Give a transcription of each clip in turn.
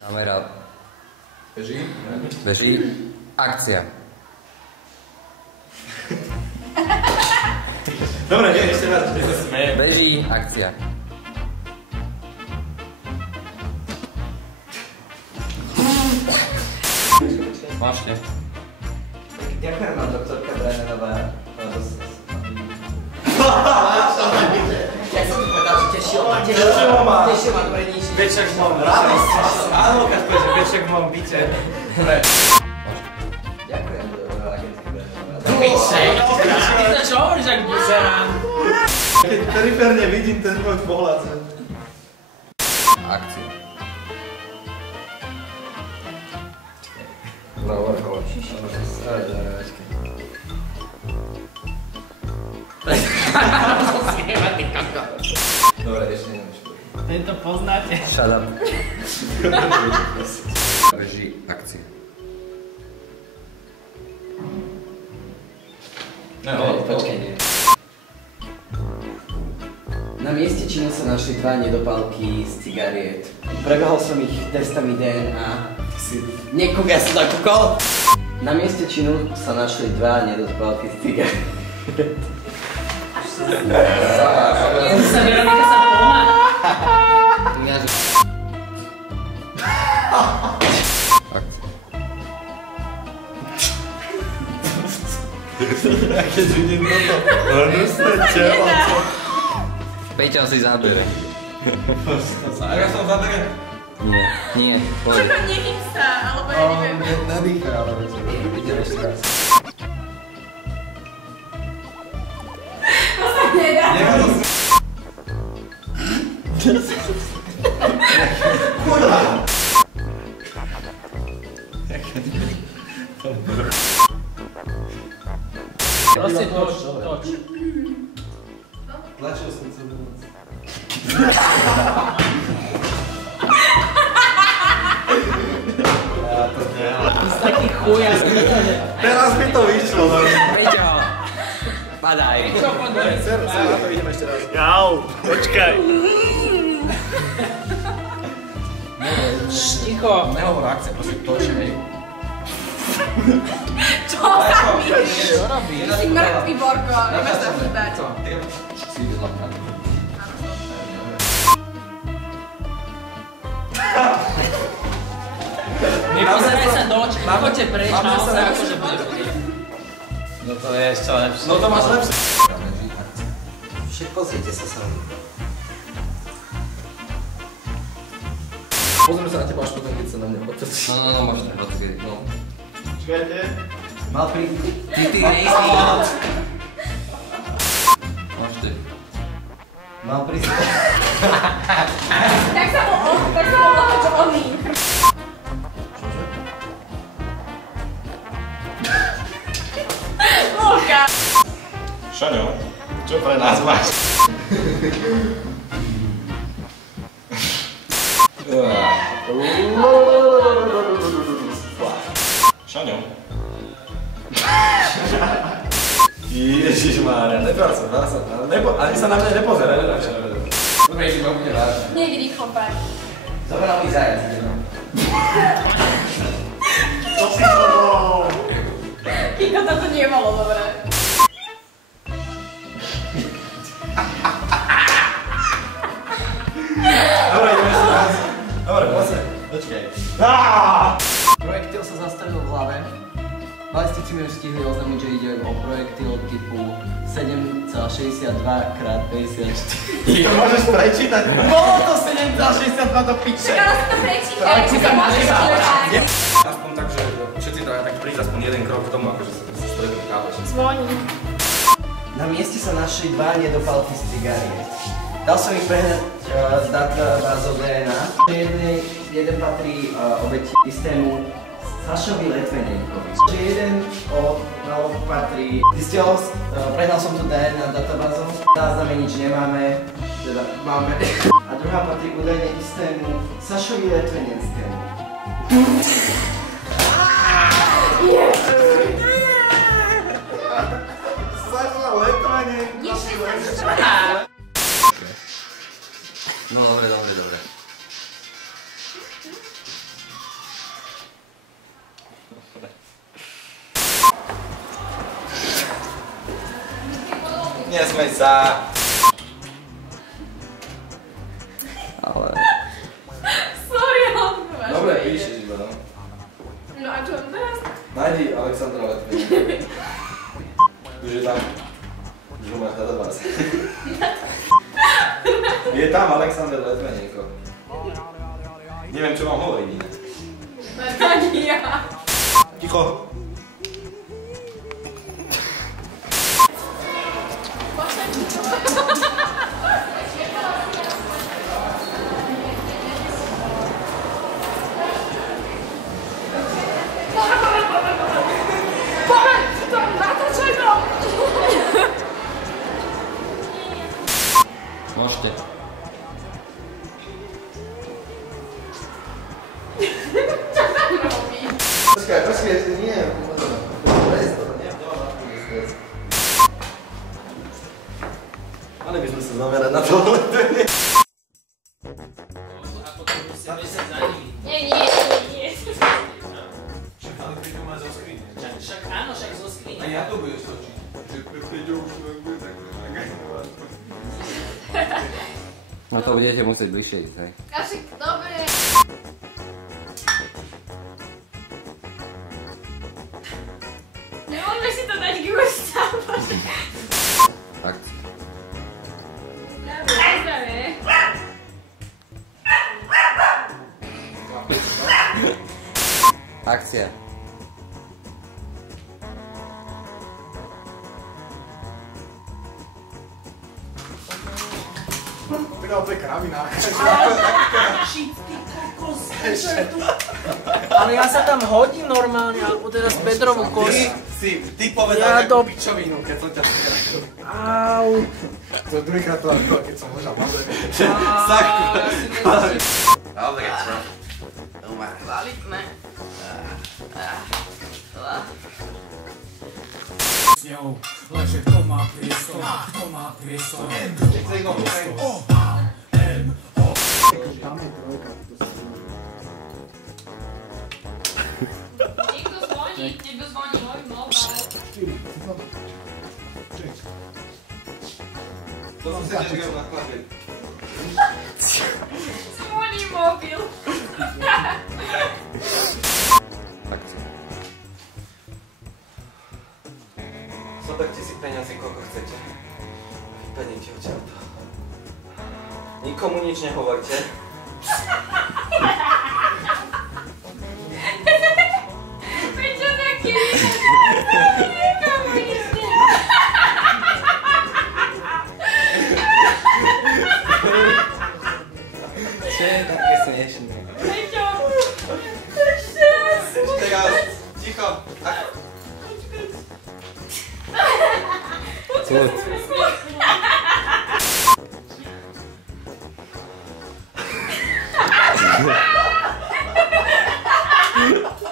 Kamera. Beží? Beží. Akcia. Dobre, nie, ešte raz, ešte sa smejem. Beží. Akcia. Vážne. Ďakujem vám, doktorka Branerová. Ja som ti povedal, že tešil ma. Tešil ma predníčky. Veček v mojom áno, Kasper, že veček v mojom byte. Dobre. Ďakujem, agentka Branerová. Píšek! Ty to čo hovoríš, ak buzerám? Keď periférne vidím ten môj pohľad. Akcia. Dobre, ešte neviem. Tento poznáte? Shut up. Beží. Akcia. Počkaj, nie. Na mieste činu sa našli dva nedopálky z cigariet. Prebehol som ich testami DNA. Niekoho ja som zakúkol. Na mieste činu sa našli dva nedopálky z cigariet. Veronika sa pomáha. Ja keď vidím toto hnusné telo. Peťan si zabere. A ja som zabere. Nie, poď. Čako, nechým sa, alebo ja neviem. Nadýchaj, ale vidím ešte raz. To sa nedá. Kurva! Proste toč. Tlačil som celú noc. Ty si taký chuj, ja som to... Teraz mi to vyšlo. Peťo! Padaj. Čo podaj? Ser, na to idem ešte raz. Jau, počkaj. Ticho. Nehovor akcia, prosím, točím, hej. Čo sa píš? Čo robí? Ty si mŕtvý, Borko, nemáš sa chýbať. Si vyzlapná. Nepozeraj sa do očí, poďte preč, naozaj akože bude vidieť. No to je ešte lepšie. No to máš lepšie. Však pozrite sa sami. Pozrieme sa na teba až potom, keď sa na mňa otočí. No, možno. No. Čakajte. Mal pri... Ty nejsi. Máš ty. Mal pri... Tak sa mu otoč oný. Lulka. Šaňo, čo pre nás máš? Šaňo. Ježišmária, nebál sa. Ani sa na mňa nepozeraj. Dobre, ešte ma bude rád. Nejde rýchlo, pán. Zobral mi zajac. Kiko, toto nebolo dobré. Dobre, ideme ešte raz. Dobre, poďme. Počkaj. Projektil sa zastavil v hlave. Balistici mi už stihli oznámiť, že ide o projektil typu 7,62x54. To môžeš prečítať? Bolo to 7,62 do piče! Čakala si to prečítať, si to môžeš čítať. Aspoň tak, že všetci dajú tak prísť aspoň jeden krok k tomu, akože sa stretli, chápeš? Zvoní. Na mieste sa našli dva nedopálky z cigariet. Dal som ich prehnať z databázou DNA. Jeden patrí obeti systému Sašovi Letvenenkovi. Jeden patrí... Prehnal som to DNA databázou. Zázname nič nemáme. Teda máme. A druhá patrí údajne istému Sašovi Letvenenskému. Saša Letvenenkovi. Ježiš, No dobre. Nesmej sa. Ale... Sorry, ale to máš. Dobre, píšeš iba, no. No a čo teraz? Nájdi Alexandra Letvina. Už je tam. Už ho máš databáze. Je tam Alexander Letvenenko. Neviem, čo mám hovoriť iné. Ani ja. Ticho. Môžete. Počkaj, ešte nie. Mali by sme sa zamerať na to Letvenie. A potom musíme sa za nimi. Nie. Však ale Peťo má zo skrine. Však áno, však zo skrine. A ja to budeš točiť. Že Peťo už bude tak nagáňovať. No to budete musieť bližšie ísť, hej. Asi dobre. Nemôžeme si to dať, keď už stávať. Akcia. Dobre. Akcia. No to je kravina. Ale ja sa tam hodím normálne, alebo teda s Pedrovou košu. Ty povedal Ja to- nejakú pičovinu, keď som ťa skratil. Au. To je druhýkrát to ako, keď som možal na zemi. Dobre, čo? Kvalitné. S ňou, leže kto má priestor, kto má priestor. Niekto zvoní môj mobil. To som si tiež na chlape. Zvoní mobil. Akcia. Zoberte si peniaze, koľko chcete. Vypadnite odtiaľto. Nikomu nič nehovorte. Prečo taký? Nikomu nič nie. Čo je také smiešné? Prečo? Ešte raz. Ešte raz. Ticho. Cud.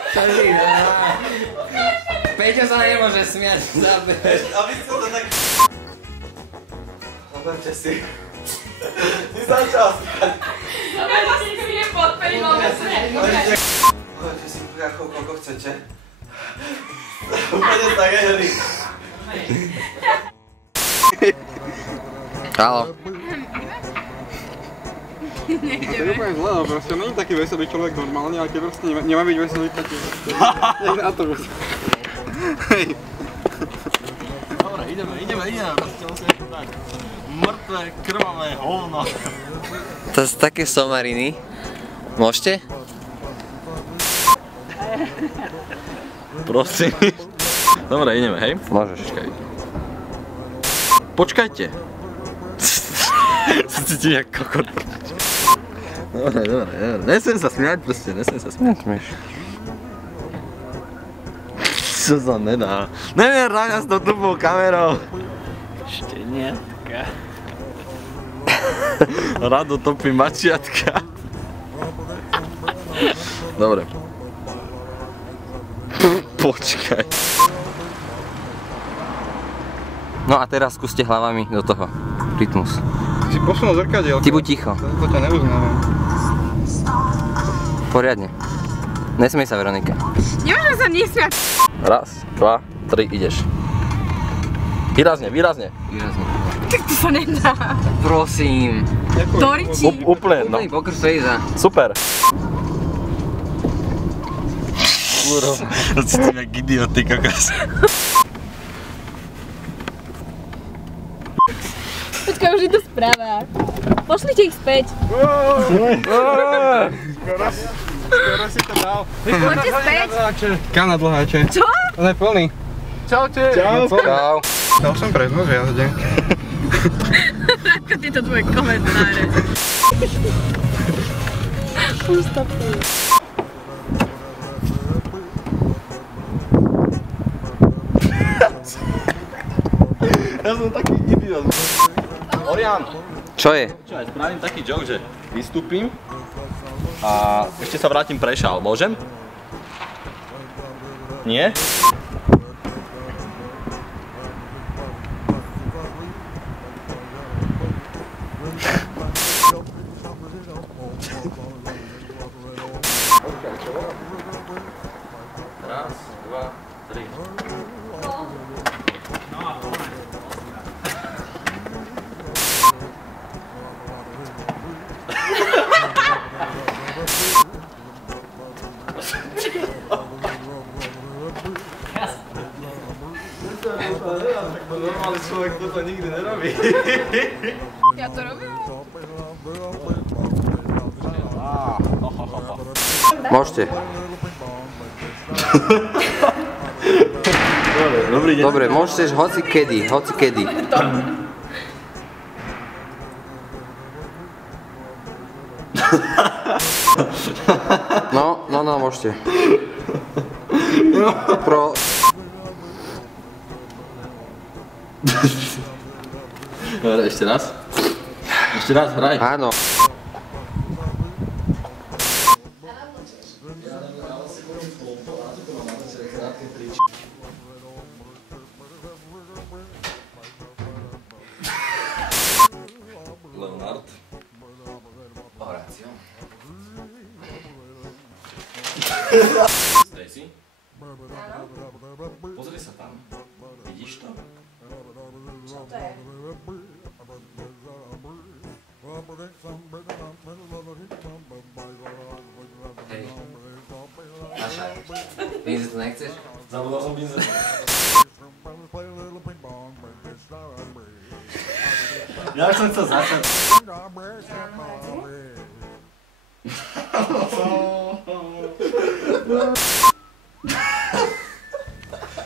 Čo si dá? Peťo sa nemôže smiať, zabeš. Aby ste to tak... Zoberte si. Ty začal smiať. Zoberte si je podpeli, máme smiať. Zoberte si prachov, koľko chcete. Úplne tak je hry. Haló. To je úplne zle, no proste není taký veselý človek normálne, ale keď proste nemá byť veselý, tak je na to veselý. Hej. Dobre, ideme, proste musíme to dať. Mŕtve, krvavé hovno. To sú také somariny. Môžete? Prosím. Dobre, ideme, hej? Môžeš. Počkajte. Sa cítim jak kokot. Dobre. Nesmiem sa smiať proste, nesmiem sa smiať. Čo sa nedá? Neviem ráňať s tou tupou kamerou. Šteniatka. Rado topí mačiatka. Dobre. Počkaj. No a teraz skúste hlavami do toho. Rytmus. Si posunul zrkadielko. Ty buď ticho. To ťa neuznávam. Poriadne. Nesmej sa, Veronika. Nemôžem sa nesmiať. Raz, dva, tri, ideš. Výrazne, výrazne. Výrazne. Tak to sa nedá. Prosím. Doriči. Úplne, no. Úplný poker face a... Super. To cítim jak idiot, ty kokos. Počkaj, už je to správa. Pošlite ich späť. Skoro si to dal. Poďte späť. Kam na dlháče? Čo? On je plný. Čaute. Čau. Dal som prednosť, že ja zde. Ako tieto tvoje komentáre. Ústupy. Ja som taký idiot. Orián, Čo je? čo aj spravím taký joke, že vystúpim a ešte sa vrátim prešal. Môžem? Nie? Raz, dva, tri. Normálny človek toto nikdy nerobí. Ja to robím. Môžete. Dobrý deň. Dobre, môžete hoci kedy, hoci kedy. No, môžete. Dobre, ešte raz. Ešte raz, hraj. Áno. Leonard. Horácio. Stacy. Pozri sa tam. Vidíš to? Čo to je? Hej. Naša. Vincent, to nechceš? Zabudol som Vincent. Ja už som chcel začať.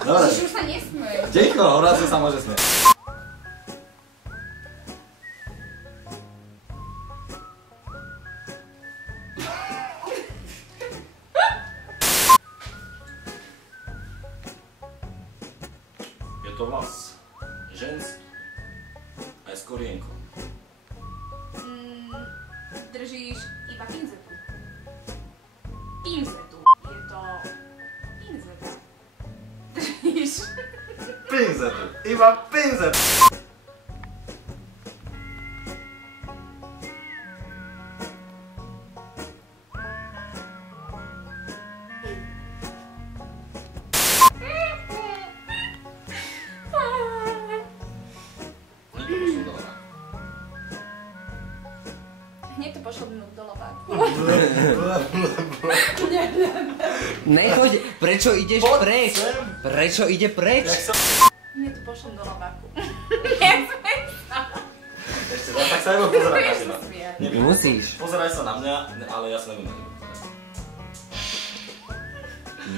Dobre. Už sa nesmej. Ticho, Horácio sa môže smieť. Je to vlas. Ženský. Aj s korienkom. Držíš iba pinzetu. Pinzetu. Je to pinzeta. Držíš. Pinzetu. Iba pinzetu. Hneď to pošlo do lopátku. Nechoď, prečo ideš preč? Prečo ide preč? Hneď to pošlom do lopátku. Ešte tak sa nebudem pozerať na teba. Musíš. Pozeraj sa na mňa, ale ja sa nebudem na teba.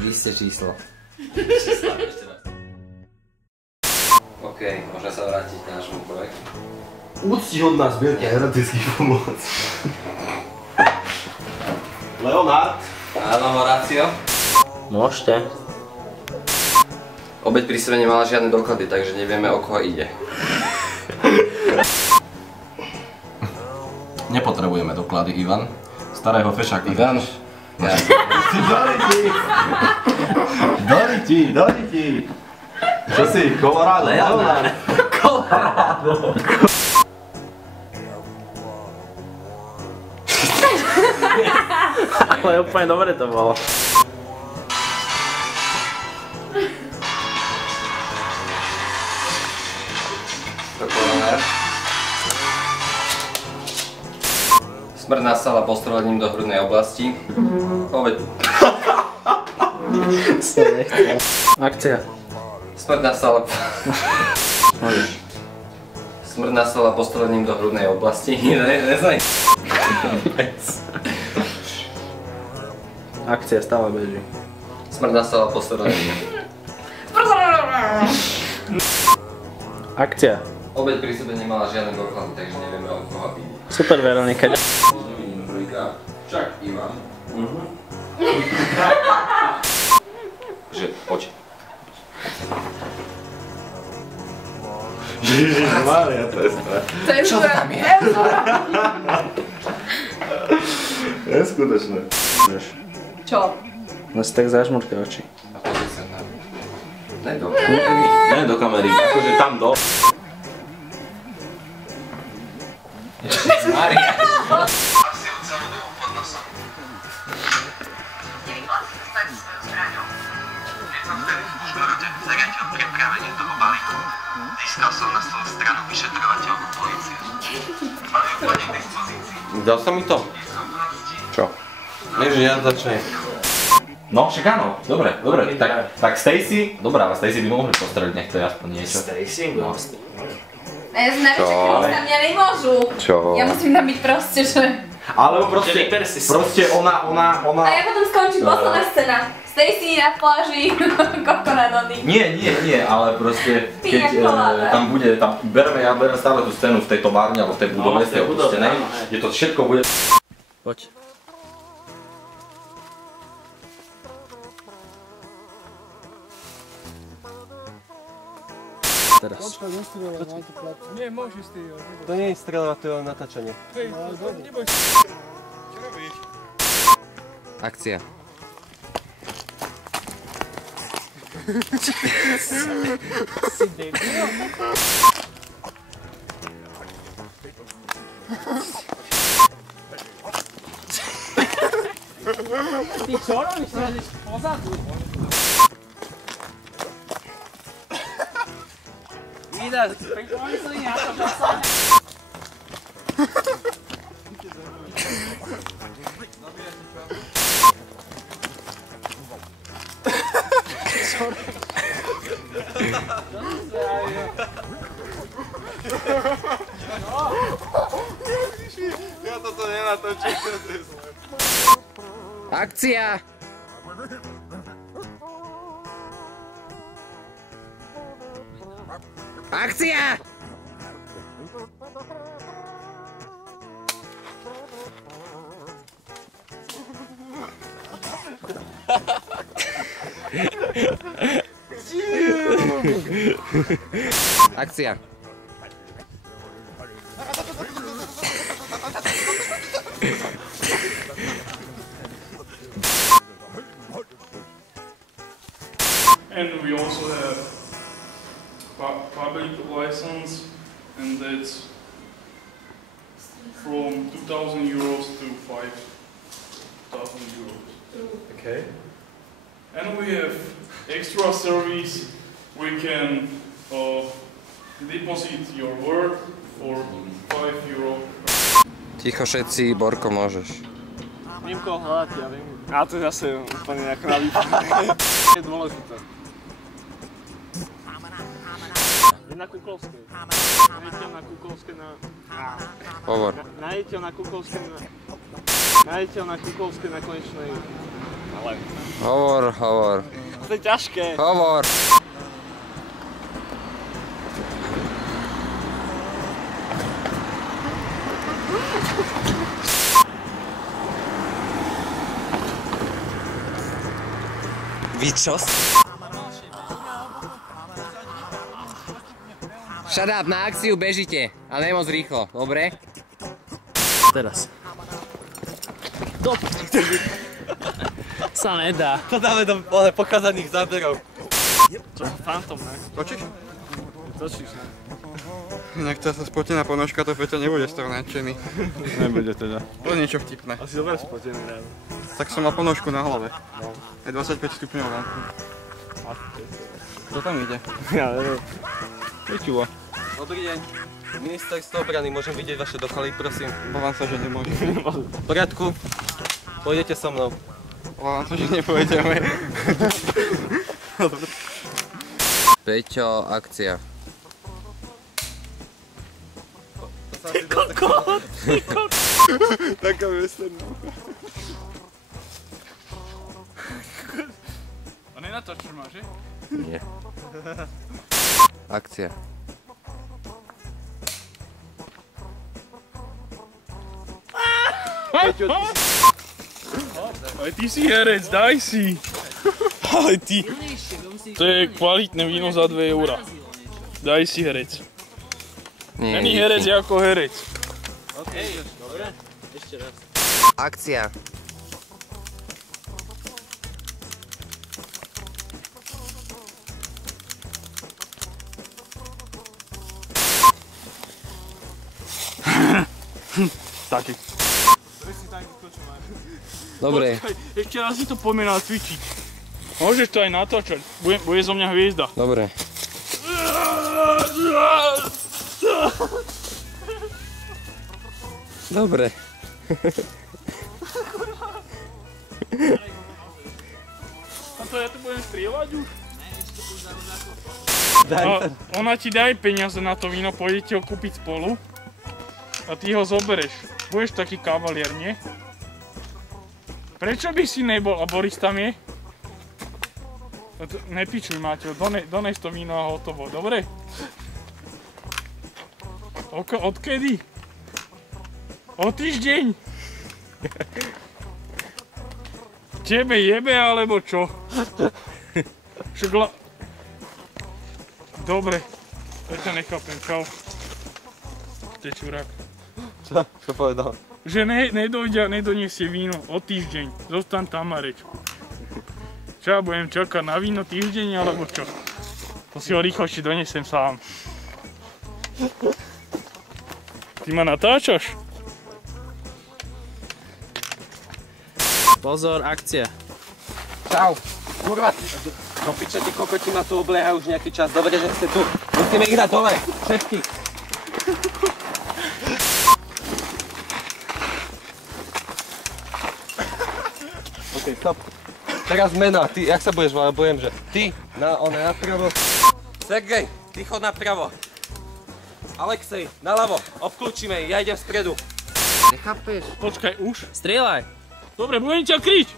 Vy ste číslo. Ešte raz. OK, môžeme sa vrátiť k nášmu projektu. Úctihodná zbierka erotických pomôc. Leonard. Áno, Horácio. Môžete. Obeť pri sebe nemala žiadne doklady, takže nevieme, o koho ide. Nepotrebujeme doklady, Ivan. Starého fešáka. Ivan? Ja. Doriti! Čo si, Colorado? Leonard. Colorado. Ale úplne dobre to bolo. to koroner. Smrť nastala postrelením do hrudnej oblasti. Obeť. Akcia. Smrť nastala... Smrť nastala postrelením do hrudnej oblasti. Neznaj. Akcia stále beží. Smrť nastala postrelením. Akcia. Obeť pri sebe nemala žiadne doklady, takže nevieme od koho ide. Super, Veronika. Čak, Ivan. Že, poď. Ježišmária, to je strach. Čo to tam je? Neskutočné. Čo? No si tak zažmurka oči. A pozri sa na... Ne do Ne do kamery, akože tam do. Mária. Získal som na svoju stranu vyšetrovateľnú políciu. Mali úplne k dispozícii. Dal sa mi to? Čo? Nie, že ja začne. No, však áno, dobre, tak Stacy, dobrá, ale Stacy by mohli postreliť, nech to je aspoň niečo. Stacy? No. Ja som najväčšia krivka, na mňa nemôžu. Čo? Ja musím tam byť proste, že... Alebo proste ona... A ja potom skončí posledná scéna. Stacy na pláži, koko na dony. Nie, ale proste, keď tam bude, ja berem stále tú scénu v tej továrni alebo v tej budove, z tej opustenej, kde to všetko bude... Poď. Teraz. Nie, môžeš ty. To nie je streľovať, to je natáčanie. Hej, neboj sa. Čo robíš? Akcia. Si debil? Ty čo robíš? Ty pozadu? Vydáš, pomyslí na to, že sa... Ja toto nenatočím, to je zlé. Akcia! Akcia! Akcia! And we also have public license, and that's from 2,000 euros to 5,000 euros. Okay. And we have extra service. We can deposit your work for 5 euro. Ticho všetci, Borko, môžeš. Viem koho hľadať, ja viem. A to je zase úplne nejako na výfuk. Je dôležité. Je na Kukovskej. Nájdete ho na Kukovskej na... Hovor. Nájdete ho na Kukovskej na... Nájdete ho na Kukovskej na konečnej... Ale... Hovor. To je ťažké. Hovor. Vy čo? Shut up, na akciu bežite, ale nemoc rýchlo, dobre? Teraz. Sa nedá. To dáme do pokázaných záberov. Čo? Fantom, ne? Točíš? Točíš, ne? Inak tá sa spotená ponožka, to Peťo nebude z toho nadšený. Nebude teda. To je niečo vtipné. Asi dobre spotený rád. Tak som mal ponožku na hlave. Je 25 stupňov vonku. Kto tam ide? Ja neviem. Peťulo. Dobrý deň. Ministerstvo obrany, môžem vidieť vaše doklady, prosím? Obávam sa, že nemôžem. V poriadku. Pôjdete so mnou. Obávam sa, že nepôjdeme. Peťo, akcia. Taká vesledná. A nenatočíš ma, že? Nie. Akcia. Aj ty si herec, daj si. Ale ty. To je kvalitné víno za 2 €. Daj si herec. Není herec ako herec. Dobre, ešte raz. Akcia. Stačí. Dobre. Ešte raz si to poďme nacvičiť. Môžeš to aj natáčať. Bude zo mňa hviezda. Dobre. Dobre. A to ja tu budem strieľať už? Ona ti daj peniaze na to víno, pôjdete ho kúpiť spolu. A ty ho zobereš. Budeš taký kavalier, nie? Prečo by si nebol? A Boris tam je? Nepičuj, Máťo, dones to víno a hotovo, dobre? Odkedy? O týždeň? Tebe jebe, alebo čo? Dobre, ja ťa nechápem, čau. Ty čurák. Čo povedal? Že nedojde a nedoniesie víno o týždeň. Zostaň tam, Marečku. Čo ja budem čakať na víno týždeň, alebo čo? To si ho rýchlejšie donesem sám. Ty ma natáčaš? Pozor, akcia. Čau. Kurva, do piče, tí kokoti ma tu obliehajú už nejaký čas. Dobre, že ste tu. Musíme ich dať dole. Všetky. OK, stop. Teraz mena. Ty, jak sa budeš volať? Budem, že ty, napravo. Sergej, ty chod napravo. Alexej, naľavo. Obklúčime, ja idem spredu. Nechápeš? Počkaj, už? Strieľaj. Dobre, budem ťa kryť.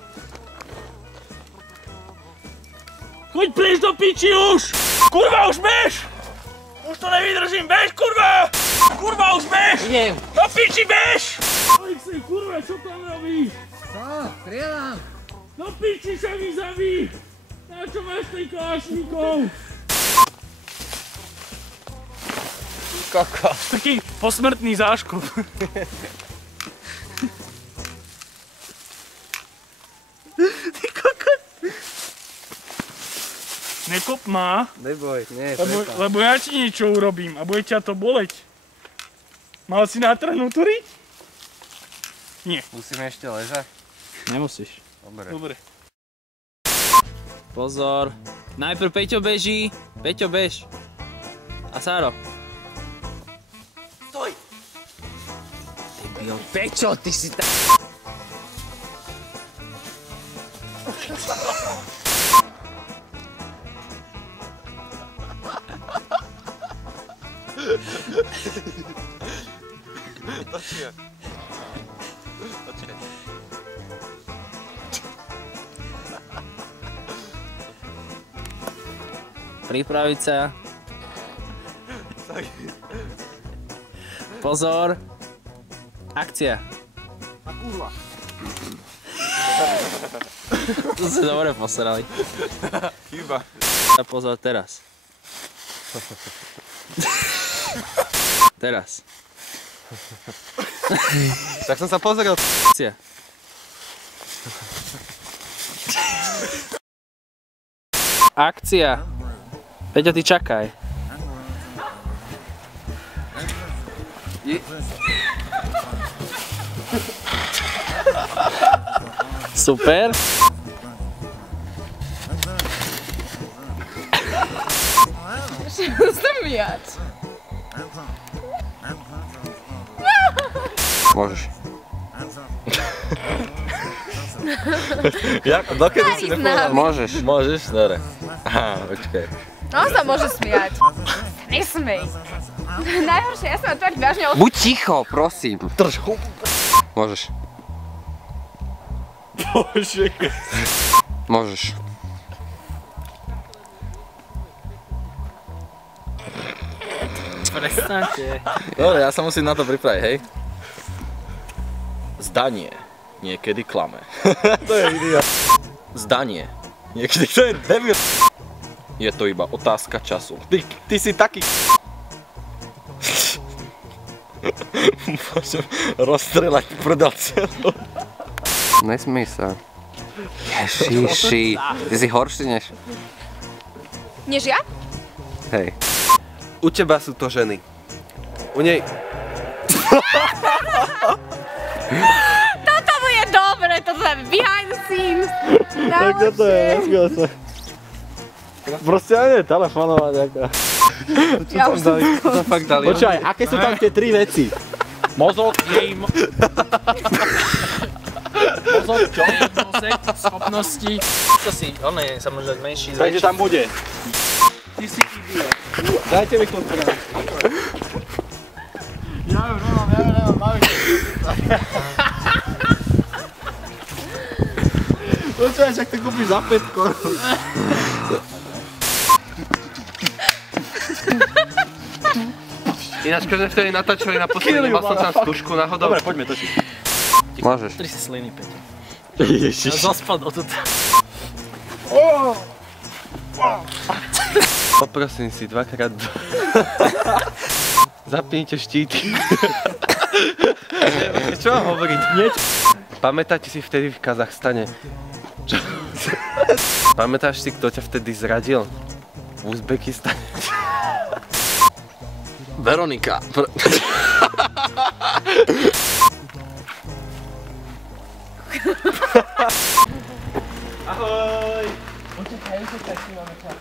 Choď preč do piči už! Kurva, už bež! Už to nevydržím, bež, kurva! Kurva, už bež! Idem. Do piči, bež! Alexej, kurva, čo tam robíš? Čo? Strieľam. Do piči sa mi zabí! Na čo máš tej kalašníkov? Kokos. Taký posmrtný záškop. Ty kokos. Nekop ma, Neboj, nie, lebo ja ti niečo urobím a bude ťa to boleť. Mal si natrhnúť riť? Nie. Musíme ešte ležať? Nemusíš. Dobre. Pozor. Najprv Peťo beží. Peťo, bež. A Sáro. Stoj! Debil, Peťo, ty si tak... Točia. Počkaj. Pripraviť sa. Pozor. Akcia. A kurva. To si dobre posrali. Chyba. A pozor teraz. Teraz. Tak som sa pozrel. Akcia. Akcia. Peťo, ty čakaj. Super. Musím miať. Môžeš. Dokedy si nepovedal? Môžeš. Môžeš? Dobre. Aha, počkaj. On sa môže smiať. Nesmej. Najhoršie, ja som ma tvárť vážne Buď ticho, prosím. Trošku. Môžeš. Bože. Môžeš. Prestaňte. Dobre, ja sa musím na to pripraviť, hej? Zdanie niekedy klame. To je idiot. Zdanie niekedy, to je debil. Je to iba otázka času. Ty si taký... Môžem rozstrelať prdel celú. Nesmej sa. Ježiši. Ty si horší než... Než ja? Hej. U teba sú to ženy. U nej... Toto bude dobre, toto je behind the scenes. Tak toto je, let's go. Proste ani telefonovať ako. Ja už som To fakt dali. Počkaj, aké sú tam tie 3 veci? Mozog, jej mozog, čo? Mozek, schopnosti. To si, on je sa môže dať menší, Takže tam bude. Ty si idiot. Dajte mi kontrolu. Ja už nemám, mám. Počkaj, však to kúpiš za 5 korún. Ináč, keď sme vtedy natáčali na posledný, mal som tam stužku náhodou. Dobre, poďme točiť. Môžeš. Tri si sliny, Peťo. Ježiš. Zaspad o toto. Poprosím si dvakrát. Zapnite štíty. Čo mám hovoriť? Niečo. Pamätáte si vtedy v Kazachstane? Čo? Pamätáš si, kto ťa vtedy zradil? V Uzbekistane. Veronika. Ahoj. Utekaj, si máme čas.